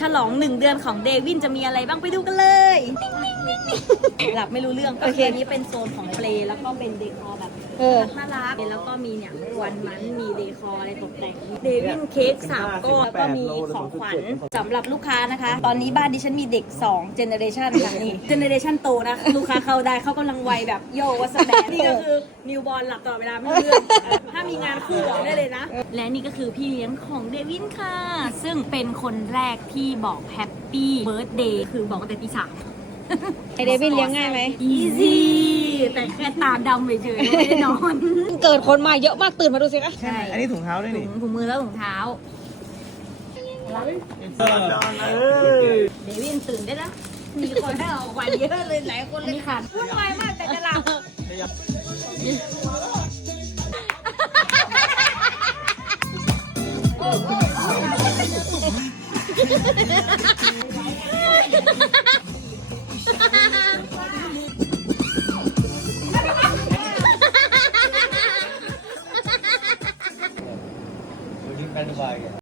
ฉลอง1 เดือนของเดวินจะมีอะไรบ้างไปดูกันเลยหลับไม่รู้เรื่องโอเคนี้เป็นโซนของเปลแล้วก็เป็นเดคอร์แบบน่ารักแล้วก็มีเนี่ยวันมันมีเดคอร์อะไรตกแต่งเดวินเค้ก3 ก้อนแล้วก็มีของขวัญสำหรับลูกค้านะคะตอนนี้บ้านดิฉันมีเด็ก2 generation ค่ะนี่ generation โตนะลูกค้าเข้าได้เขากำลังวัยแบบโยวัสแบนนี่ก็คือนิวบอลหลับตลอดเวลาไม่รู้เรื่องถ้ามีงานคู่บอกได้เลยนะและนี่ก็คือพี่เลี้ยงของเดวินค่ะซึ่งเป็นคนแรกที่บอกแฮปปี้เบิร์ธเดย์คือบอกตั้งแต่ตี 3ไอเดวินเลี้ยงง่ายไหม easy แต่แค่ตาดำเฉยๆไม่ได้นอน เกิดคนมาเยอะมากตื่นมาดูสิคะ ใช่ อันนี้ถุงเท้าด้วยนี่ ถุงมือแล้วถุงเท้าเดวินตื่นได้แล้วมีคนให้เอาขวัญเยอะเลยหลายคนเลยค่ะวุ่นวายมากแต่จะหลับ